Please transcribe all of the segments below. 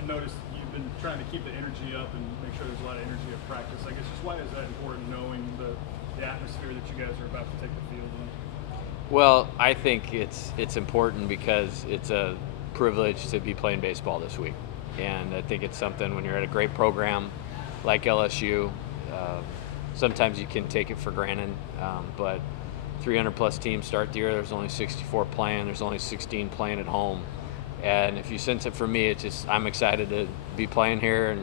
I've noticed you've been trying to keep the energy up and make sure there's a lot of energy at practice. I guess just why is that important, knowing the atmosphere that you guys are about to take the field in? Well, I think it's important because it's a privilege to be playing baseball this week, and I think it's something when you're at a great program like LSU. Sometimes you can take it for granted, but 300 plus teams start the year. There's only 64 playing. There's only 16 playing at home, and if you sense it from me, it's just I'm excited to be playing here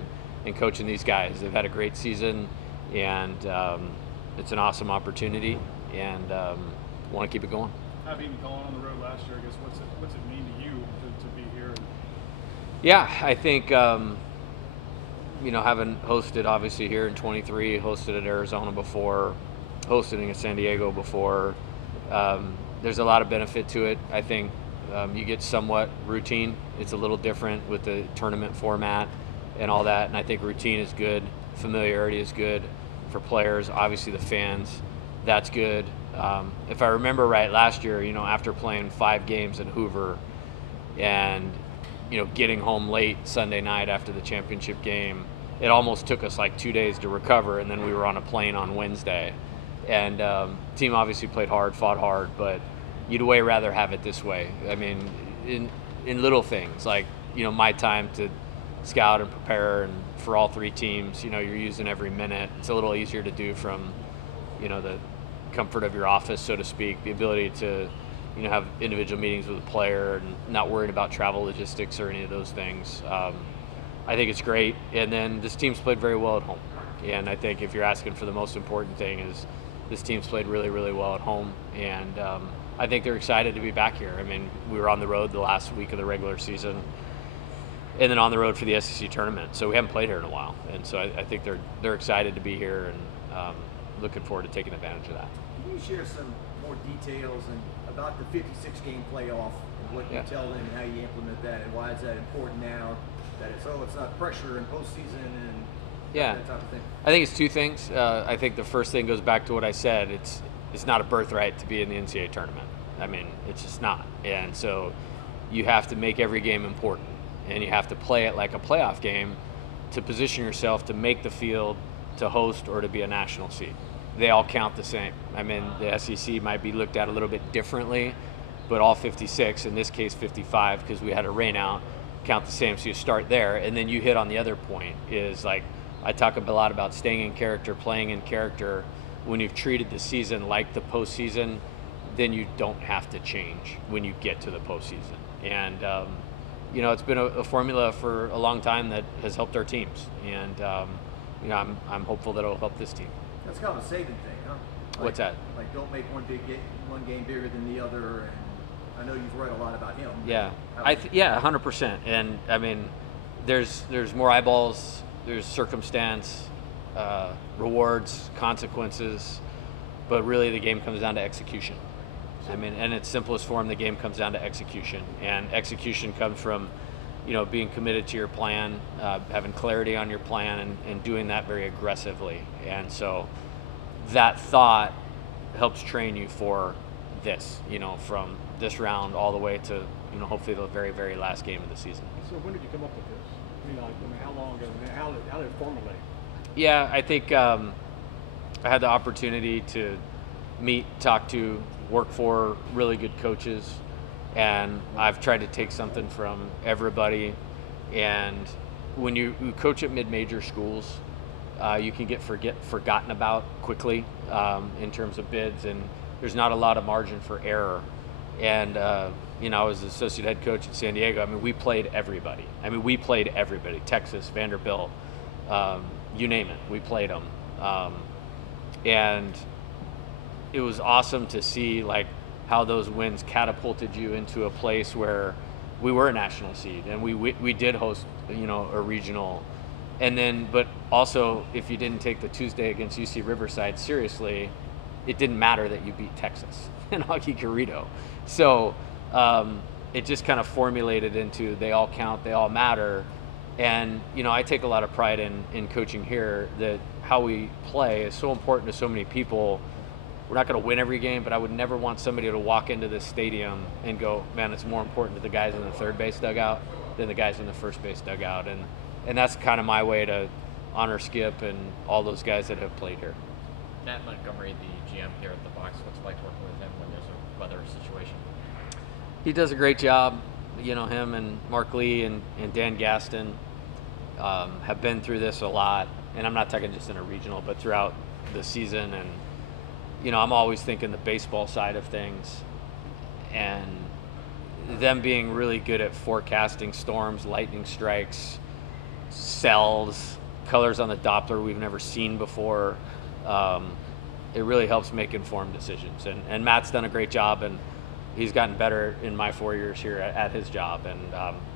and coaching these guys. They've had a great season, and it's an awesome opportunity, and want to keep it going. Having gone on the road last year, I guess what's it mean to you to be here? Yeah, I think having hosted obviously here in 23, hosted at Arizona before, hosting in San Diego before, there's a lot of benefit to it. I think you get somewhat routine. It's a little different with the tournament format and all that, and I think routine is good. Familiarity is good for players. Obviously the fans, that's good. If I remember right, last year, after playing 5 games in Hoover and, getting home late Sunday night after the championship game, it almost took us like 2 days to recover, and then we were on a plane on Wednesday. And team obviously played hard, fought hard, but you'd way rather have it this way. I mean, in little things like, my time to scout and prepare, and for all 3 teams, you're using every minute. It's a little easier to do from, the comfort of your office, so to speak, the ability to have individual meetings with a player and not worrying about travel logistics or any of those things. I think it's great, and then this team's played very well at home, and I think if you're asking for the most important thing is this team's played really, really well at home, and I think they're excited to be back here. I mean, we were on the road the last week of the regular season and then on the road for the SEC tournament, so we haven't played here in a while, and so I think they're excited to be here, and looking forward to taking advantage of that. Can you share some more details about the 56-game playoff and what you tell them and how you implement that, and why is that important now that it's not pressure in postseason and that type of thing? I think it's 2 things. I think the first thing goes back to what I said. It's not a birthright to be in the NCAA tournament. I mean, it's just not. And so you have to make every game important, and you have to play it like a playoff game to position yourself to make the field to host or to be a national seed. They all count the same. I mean, the SEC might be looked at a little bit differently, but all 56, in this case 55, because we had a rain out, count the same. So you start there, and then you hit on the other point is like, I talk a lot about staying in character, playing in character. When you've treated the season like the postseason, then you don't have to change when you get to the postseason. And, it's been a formula for a long time that has helped our teams. And, I'm hopeful that it'll help this team. That's kind of a saving thing, huh? What's that? Like, don't make one game bigger than the other. And I know you've read a lot about him. Yeah, 100%. And I mean, there's more eyeballs. There's circumstance, rewards, consequences, but really the game comes down to execution. I mean, in its simplest form, the game comes down to execution, and execution comes from, being committed to your plan, having clarity on your plan, and doing that very aggressively. And so that thought helps train you for this, from this round all the way to, hopefully the very, very last game of the season. So when did you come up with this? How long ago? How did it formulate? Yeah, I think I had the opportunity to meet, talk to, work for really good coaches, and I've tried to take something from everybody. And when you coach at mid-major schools, you can get forgotten about quickly in terms of bids, and there's not a lot of margin for error. And I was the associate head coach at San Diego. I mean, we played everybody. Texas, Vanderbilt, you name it, we played them. And it was awesome to see like how those wins catapulted you into a place where we were a national seed, and we did host, a regional. And then, but also, if you didn't take the Tuesday against UC Riverside seriously, it didn't matter that you beat Texas and Hockey Corrido. So it just kind of formulated into they all count, they all matter. And, I take a lot of pride in coaching here, that how we play is so important to so many people. We're not going to win every game, but I would never want somebody to walk into this stadium and go, man, it's more important to the guys in the third base dugout than the guys in the first base dugout, and that's kind of my way to honor Skip and all those guys that have played here. Matt Montgomery, the GM here at the box, what's it like working with him when there's a weather situation? He does a great job. You know, him and Mark Lee and Dan Gaston have been through this a lot, and I'm not talking just in a regional, but throughout the season. And you know, I'm always thinking the baseball side of things, and them being really good at forecasting storms, lightning strikes, cells, colors on the Doppler we've never seen before. It really helps make informed decisions, and Matt's done a great job, and he's gotten better in my 4 years here at his job, and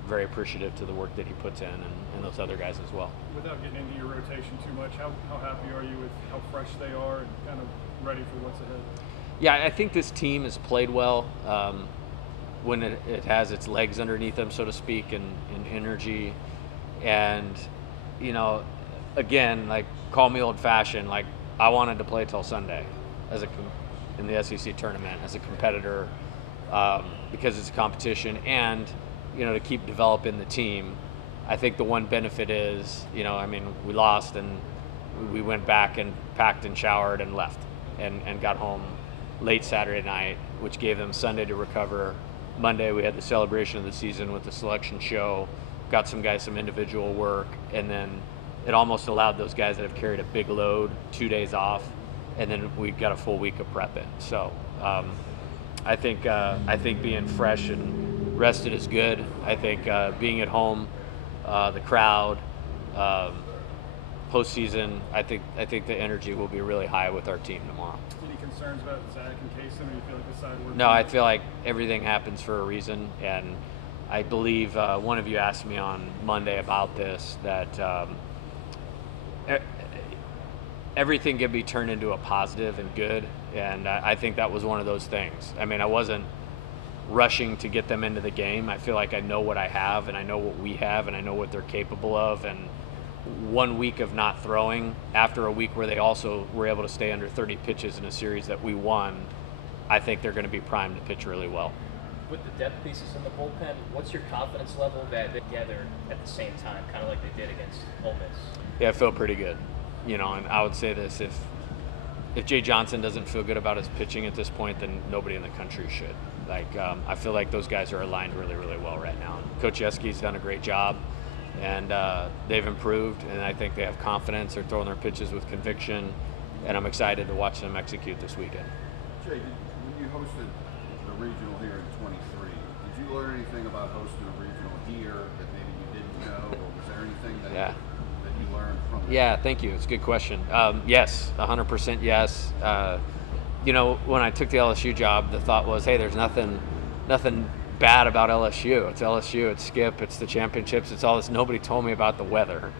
very appreciative to the work that he puts in, and those other guys as well. Without getting into your rotation too much, how happy are you with how fresh they are and kind of ready for what's ahead? Yeah, I think this team has played well when it has its legs underneath them, so to speak, and energy. And, you know, again, like, call me old-fashioned, like, I wanted to play till Sunday in the SEC tournament as a competitor because it's a competition, and, you know, to keep developing the team. I think the one benefit is, you know, I mean, we lost and we went back and packed and showered and left and got home late Saturday night, which gave them Sunday to recover. Monday we had the celebration of the season with the selection show, got some guys some individual work, and then it almost allowed those guys that have carried a big load 2 days off, and then we got a full week of prepping. So I think being fresh and rested is good. I think being at home, the crowd, postseason, I think the energy will be really high with our team tomorrow. Any concerns about Zach and Kaysen, or you feel like the side work? No, I feel like everything happens for a reason, and I believe one of you asked me on Monday about this, that everything can be turned into a positive and good, and I think that was one of those things. I mean, I wasn't rushing to get them into the game. I feel like I know what I have, and I know what we have, and I know what they're capable of, and 1 week of not throwing after a week where they also were able to stay under 30 pitches in a series that we won, I think they're going to be primed to pitch really well. With the depth pieces in the bullpen, what's your confidence level that they together at the same time, kind of like they did against Ole Miss? Yeah, I feel pretty good. You know, and I would say this, if Jay Johnson doesn't feel good about his pitching at this point, then nobody in the country should. Like, I feel like those guys are aligned really, really well right now. And Coach Yeski's done a great job, and they've improved, and I think they have confidence. They're throwing their pitches with conviction, and I'm excited to watch them execute this weekend. Jay, when you hosted the regional here in 23, did you learn anything about hosting a regional here that maybe you didn't know, or was there anything that you learned from it? Yeah, thank you. It's a good question. Yes, 100% yes. You know, when I took the LSU job, the thought was, hey, there's nothing bad about LSU. It's LSU, it's Skip, it's the championships, it's all this. Nobody told me about the weather,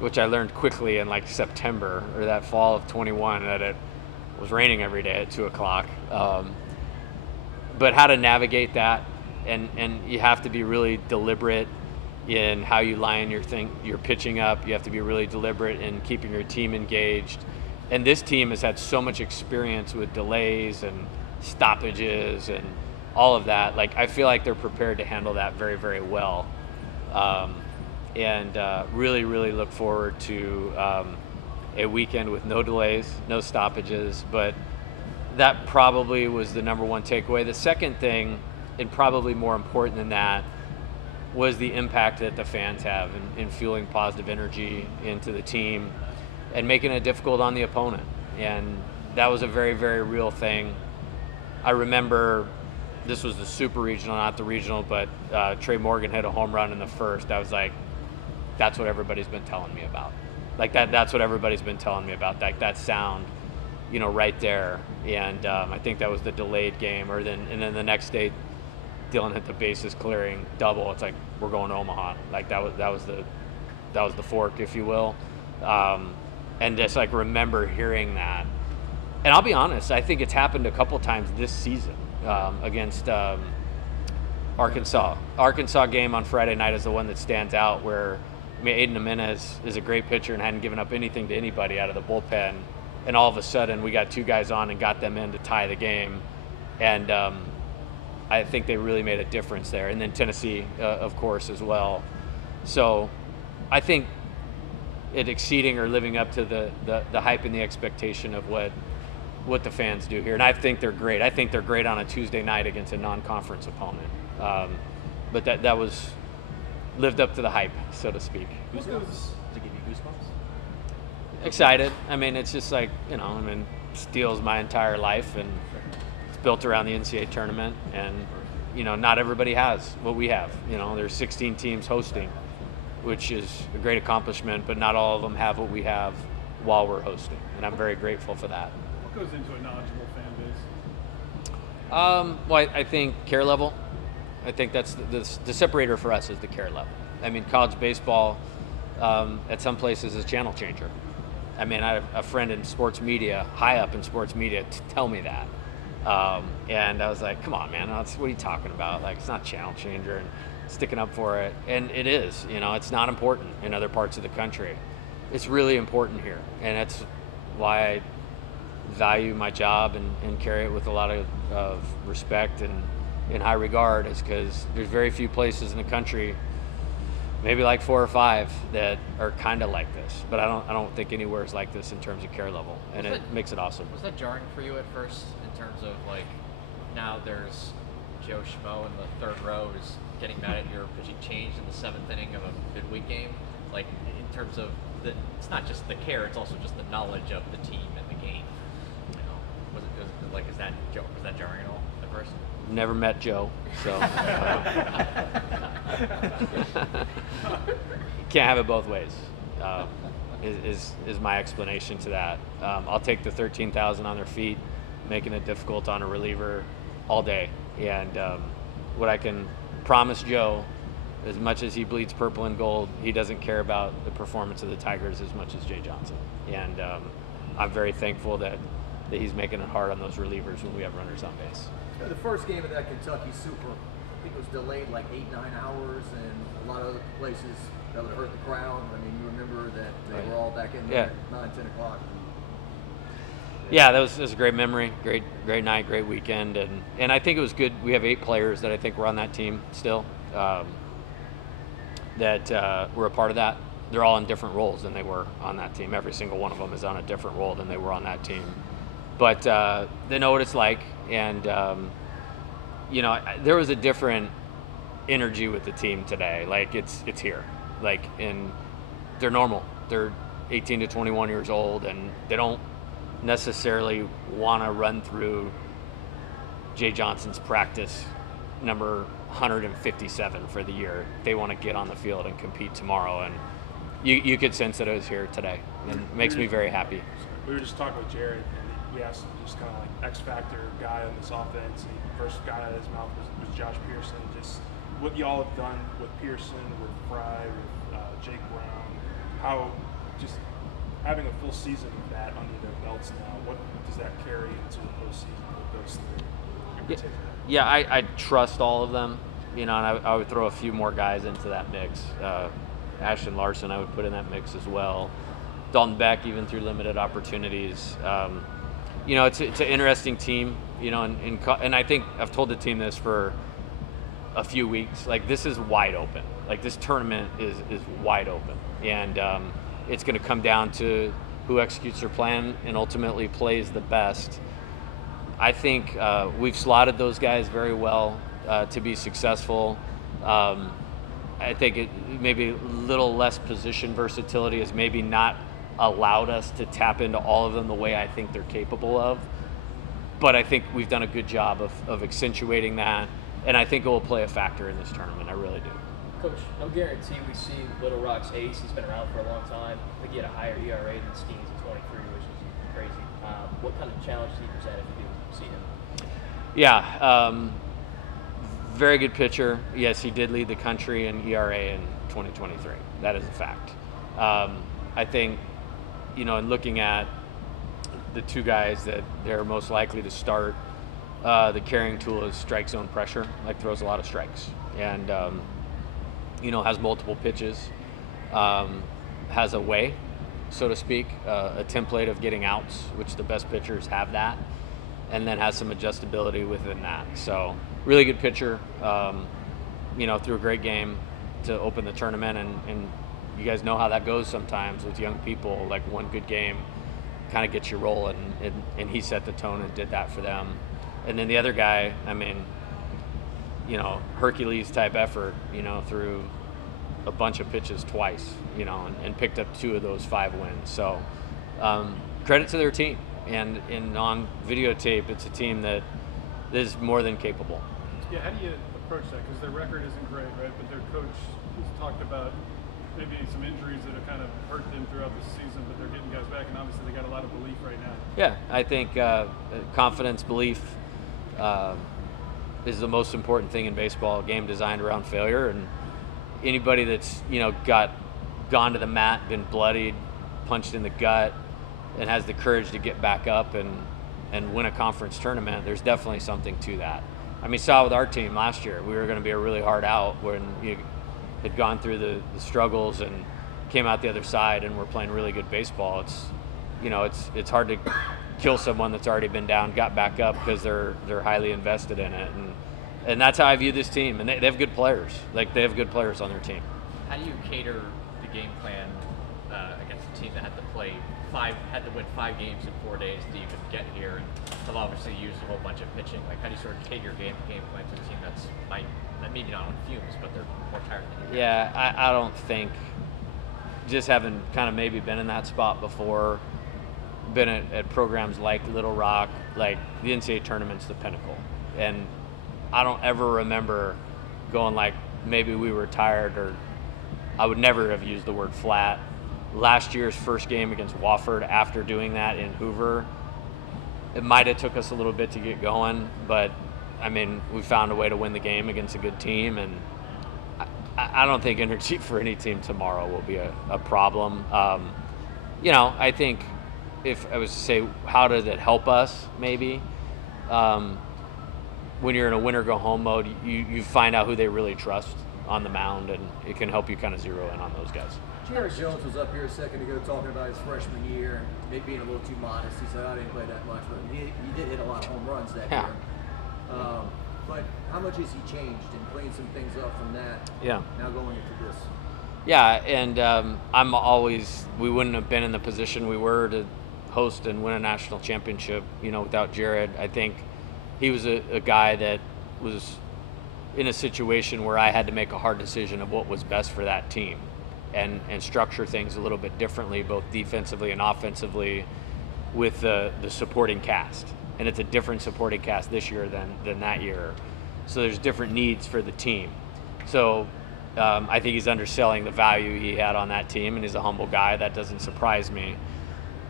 which I learned quickly in like September or that fall of 21, that it was raining every day at 2 o'clock. But how to navigate that, and you have to be really deliberate in how you line your pitching up. You have to be really deliberate in keeping your team engaged. And this team has had so much experience with delays and stoppages and all of that. Like, I feel like they're prepared to handle that very, very well. And really, really look forward to a weekend with no delays, no stoppages. But that probably was the number one takeaway. The second thing, and probably more important than that, was the impact that the fans have in fueling positive energy into the team and making it difficult on the opponent. And that was a very, very real thing. I remember, this was the super regional, not the regional, but Trey Morgan hit a home run in the first. I was like, that's what everybody's been telling me about. Like, that's what everybody's been telling me about, that sound, you know, right there. And I think that was the delayed game. And then the next day, Dylan hit the bases clearing double. It's like, we're going to Omaha. Like, that was the fork, if you will. And just like remember hearing that. And I'll be honest, I think it's happened a couple times this season against Arkansas. Arkansas game on Friday night is the one that stands out, where Aiden Jimenez is a great pitcher and hadn't given up anything to anybody out of the bullpen. And all of a sudden we got two guys on and got them in to tie the game. And I I think they really made a difference there. And then Tennessee, of course, as well. So I think it exceeding or living up to the hype and the expectation of what the fans do here. And I think they're great. I think they're great on a Tuesday night against a non-conference opponent. But that was lived up to the hype, so to speak. Goosebumps? Does it give you goosebumps? Excited. I mean, it's just like, Steel's my entire life, and it's built around the NCAA tournament. And, not everybody has what we have. There's 16 teams hosting, which is a great accomplishment, but not all of them have what we have while we're hosting. And I'm very grateful for that. What goes into a knowledgeable fan base? Well, I think care level. I think that's the separator for us is the care level. I mean, college baseball at some places is a channel changer. I mean, I have a friend in sports media, high up in sports media, to tell me that. And I was like, come on, man, what are you talking about? Like, it's not channel changer and sticking up for it. And it is, it's not important in other parts of the country. It's really important here. And that's why I value my job and carry it with a lot of respect and in high regard, is because there's very few places in the country, maybe like 4 or 5, that are kind of like this. But I don't think anywhere is like this in terms of care level, and it makes it awesome. Was that jarring for you at first, in terms of like, now there's Joe Schmo in the 3rd row is getting mad at your pitching change in the 7th inning of a midweek game? Like, in terms of it's not just the care, it's also just the knowledge of the team and the game. Was it like, was that jarring at all at first? Never met Joe, so can't have it both ways. Is my explanation to that. I'll take the 13,000 on their feet, making it difficult on a reliever all day. And what I can promise Joe, as much as he bleeds purple and gold, he doesn't care about the performance of the Tigers as much as Jay Johnson. And I'm very thankful that he's making it hard on those relievers when we have runners on base. The first game of that Kentucky Super, I think it was delayed like 8-9 hours, and a lot of other places that would hurt the crowd. I mean, you remember that they were all back in there at 9-10 o'clock. Yeah, that was a great memory, great night, great weekend, and I think it was good. We have 8 players that I think were on that team still, that were a part of that. They're all in different roles than they were on that team. Every single one of them is on a different role than they were on that team. But they know what it's like, and there was a different energy with the team today. Like, it's here, like, and they're normal. They're 18 to 21 years old, and they don't necessarily want to run through Jay Johnson's practice number 157 for the year. They want to get on the field and compete tomorrow, and you could sense that it was here today, and it makes me very happy. We were just talking with Jared, and we asked him just kind of like X factor guy on this offense. And the first guy out of his mouth was Josh Pearson. Just what y'all have done with Pearson, with Fry, with Jake Brown, how just having a full season of that under their belts now, what does that carry into the postseason with those 3 in particular? Yeah, I trust all of them, and I would throw a few more guys into that mix. Ashton Larson I would put in that mix as well. Dalton Beck, even through limited opportunities. It's an interesting team, and I think I've told the team this for a few weeks. Like, this is wide open. Like, this tournament is wide open, and it's going to come down to who executes their plan and ultimately plays the best. I think we've slotted those guys very well to be successful. I think it maybe a little less position versatility has maybe not allowed us to tap into all of them the way I think they're capable of. But I think we've done a good job of accentuating that, and I think it will play a factor in this tournament. I really do. Coach, no guarantee we see Little Rock's ace. He's been around for a long time. I think he had a higher ERA than Skeens at 23, which is crazy. What kind of challenge do you present if you do see him? Yeah, very good pitcher. Yes, he did lead the country in ERA in 2023. That is a fact. I think, in looking at the 2 guys that they're most likely to start, the carrying tool is strike zone pressure, like throws a lot of strikes, and has multiple pitches, has a way, so to speak, a template of getting outs, which the best pitchers have that, and then has some adjustability within that. So really good pitcher. Threw a great game to open the tournament, and you guys know how that goes sometimes with young people. Like one good game kind of gets you rolling, and he set the tone and did that for them. And then the other guy, I mean, Hercules type effort, through a bunch of pitches twice, and picked up 2 of those 5 wins. So credit to their team. And on videotape, it's a team that is more than capable. Yeah, how do you approach that? Because their record isn't great, right? But their coach has talked about maybe some injuries that have kind of hurt them throughout the season, but they're getting guys back, and obviously they got a lot of belief right now. Yeah, I think confidence, belief is the most important thing in baseball. A game designed around failure, and anybody that's gone to the mat, been bloodied, punched in the gut, and has the courage to get back up and win a conference tournament, there's definitely something to that. I mean, saw with our team last year, we were going to be a really hard out when you had gone through the struggles and came out the other side, and we're playing really good baseball. It's hard to kill someone that's already been down, got back up, because they're highly invested in it, and that's how I view this team. And they have good players. Like, they have good players on their team. How do you cater the game plan against a team that had to win 5 games in 4 days to even get here, and have obviously used a whole bunch of pitching? Like, how do you sort of cater your game plan to a team that's maybe not on fumes, but they're more tired than you? Yeah, I don't think, just having kind of maybe been in that spot before, been at programs like Little Rock, like the NCAA tournament's the pinnacle, and I don't ever remember going like maybe we were tired, or I would never have used the word flat. Last year's first game against Wofford, after doing that in Hoover, it might have took us a little bit to get going, but I mean, we found a way to win the game against a good team, and I don't think energy for any team tomorrow will be a problem. I think if I was to say, how does it help us, maybe, when you're in a win-or-go-home mode, you find out who they really trust on the mound, and it can help you kind of zero in on those guys. Jared Jones was up here a second ago talking about his freshman year, maybe being a little too modest. He said, I didn't play that much, but he did hit a lot of home runs that year. But how much has he changed and cleaned some things up from that? Yeah. Now going into this. Yeah, and we wouldn't have been in the position we were to host and win a national championship, without Jared. I think he was a guy that was in a situation where I had to make a hard decision of what was best for that team, and structure things a little bit differently, both defensively and offensively, with the supporting cast. And it's a different supporting cast this year than that year. So there's different needs for the team. So I think he's underselling the value he had on that team, and he's a humble guy. That doesn't surprise me.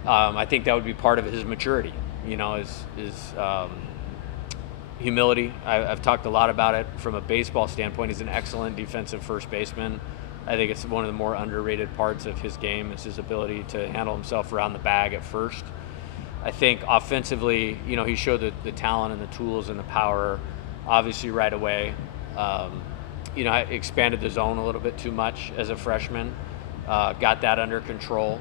I think that would be part of his maturity, his humility. I've talked a lot about it from a baseball standpoint. He's an excellent defensive first baseman. I think it's one of the more underrated parts of his game is his ability to handle himself around the bag at first. I think offensively, he showed the talent and the tools and the power, obviously, right away. I expanded the zone a little bit too much as a freshman, got that under control,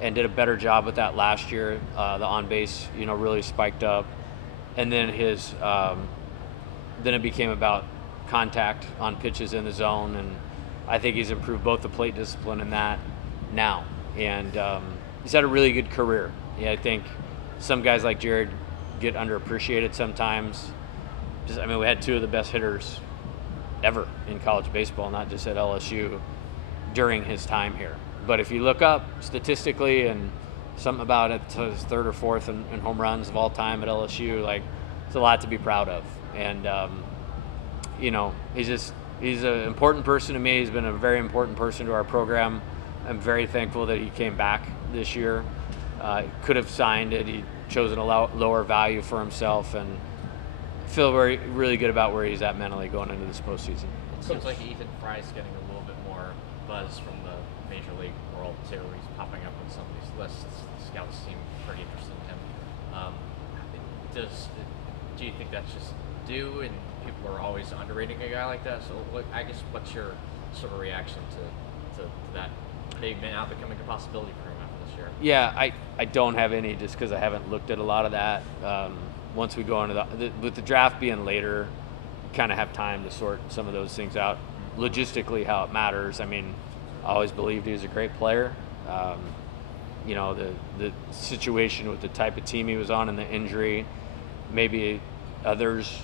and did a better job with that last year. The on base, really spiked up, and then then it became about contact on pitches in the zone, and I think he's improved both the plate discipline and that now, and he's had a really good career. Yeah, I think some guys like Jared get underappreciated sometimes. We had 2 of the best hitters ever in college baseball, not just at LSU, during his time here. But if you look up statistically and something about it, his 3rd or 4th in home runs of all time at LSU, like, it's a lot to be proud of. And, he's an important person to me. He's been a very important person to our program. I'm very thankful that he came back this year. Could have signed it. He chose a lower value for himself, and feel really good about where he's at mentally going into this postseason. It seems like Ethan Fry's getting a little bit more buzz from the Major League world too. He's popping up on some of these lists. The scouts seem pretty interested in him. Do you think that's just due, and people are always underrating a guy like that? So I guess what's your sort of reaction to that big man out becoming a possibility for him after this year? Yeah, I don't have any, just because I haven't looked at a lot of that. Once we go into with the draft being later, kind of have time to sort some of those things out. Logistically, how it matters. I mean, I always believed he was a great player. You know, the situation with the type of team he was on and the injury, maybe others,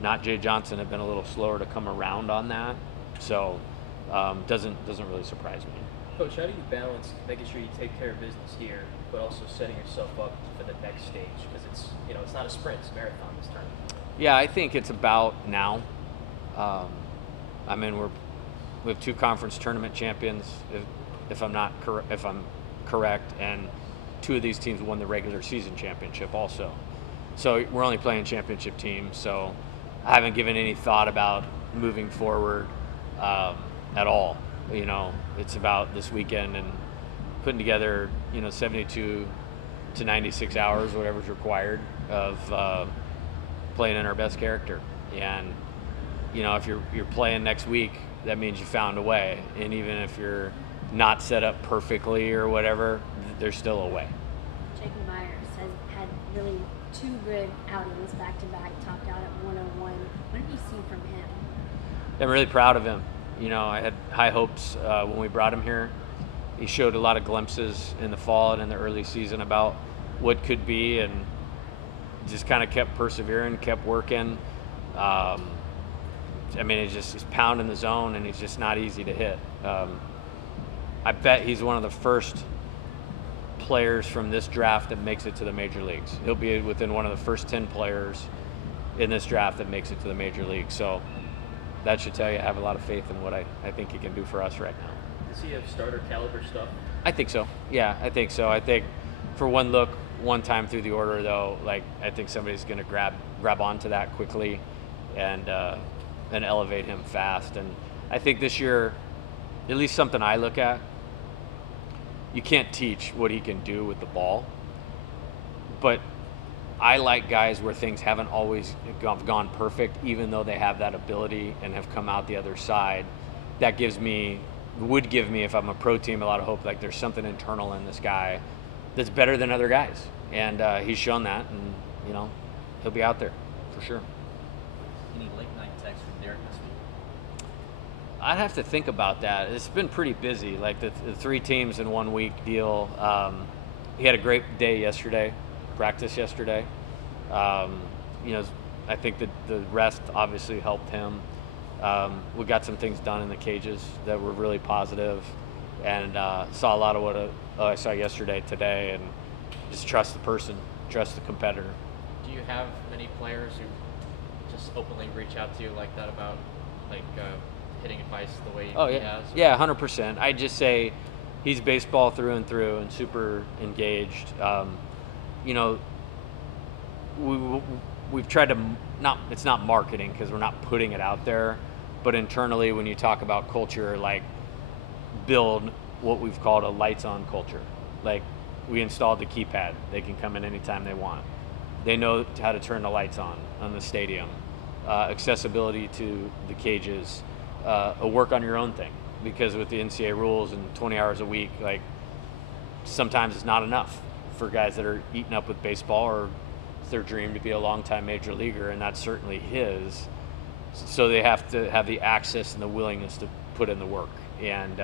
not Jay Johnson, have been a little slower to come around on that. So doesn't really surprise me. Coach, how do you balance making sure you take care of business here, but also setting yourself up for the next stage? Because it's not a sprint, it's a marathon this time. Yeah, I think it's about now. I mean, we have 2 conference tournament champions, if I'm correct, and 2 of these teams won the regular season championship also. So we're only playing championship teams. So I haven't given any thought about moving forward at all. You know, it's about this weekend and putting together, 72 to 96 hours, whatever's required of playing in our best character. And, if you're playing next week, that means you found a way. And even if you're not set up perfectly or whatever, there's still a way. Jacob Myers has had really 2 good outings back-to-back, topped out at 101. What did you see from him? I'm really proud of him. I had high hopes when we brought him here. He showed a lot of glimpses in the fall and in the early season about what could be, and just kind of kept persevering, kept working. I mean, he's pounding the zone, and he's just not easy to hit. I bet he's one of the first players from this draft that makes it to the major leagues. He'll be within one of the first 10 players in this draft that makes it to the major leagues. So that should tell you I have a lot of faith in what I think he can do for us right now. Does he have starter caliber stuff? I think so. Yeah, I think so. I think for one look, one time through the order, though, I think somebody's going to grab onto that quickly and elevate him fast. And I think this year, at least something I look at, you can't teach what he can do with the ball, but I like guys where things haven't always gone perfect, even though they have that ability and have come out the other side. That would give me, if I'm a pro team, a lot of hope. Like there's something internal in this guy that's better than other guys, and he's shown that, and he'll be out there for sure. Any late night texts from Derek this week? I'd have to think about that. It's been pretty busy, like the 3 teams in 1 week deal. He had a great day yesterday, practice yesterday. I think that the rest obviously helped him. We got some things done in the cages that were really positive, and saw a lot of what I saw yesterday, today, and just trust the person, trust the competitor. Do you have many players who just openly reach out to you like that about hitting advice the way he has? Yeah, 100%. I just say he's baseball through and through and super engaged. We've tried to it's not marketing because we're not putting it out there, but internally when you talk about culture, build what we've called a lights on culture. We installed the keypad. They can come in anytime they want. They know how to turn the lights on the stadium. Accessibility to the cages, a work on your own thing, because with the NCAA rules and 20 hours a week, sometimes it's not enough for guys that are eaten up with baseball, or it's their dream to be a longtime major leaguer, and that's certainly his. So they have to have the access and the willingness to put in the work. And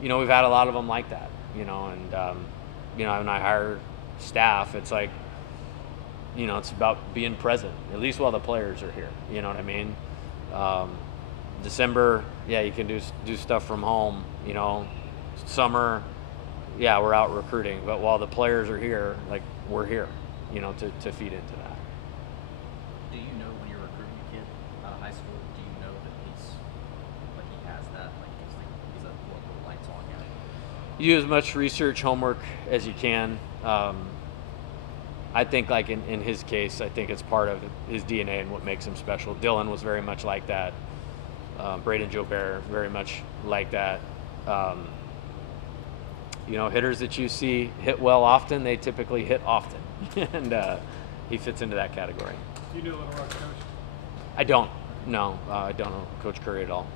we've had a lot of them like that. When I hire staff, it's it's about being present, at least while the players are here. You know what I mean? December, you can do stuff from home. Summer, we're out recruiting. But while the players are here, we're here, to feed into that. Do you know when you're recruiting a kid out of high school, do you know that he has that? He's a local lights on guy? You do as much research, homework as you can. I think in his case, I think it's part of his DNA and what makes him special. Dylan was very much like that. Braden Jobert, very much like that. Hitters that you see hit well often, they typically hit often. And he fits into that category. Do you know Little Rock coach? I don't. No, I don't know Coach Curry at all.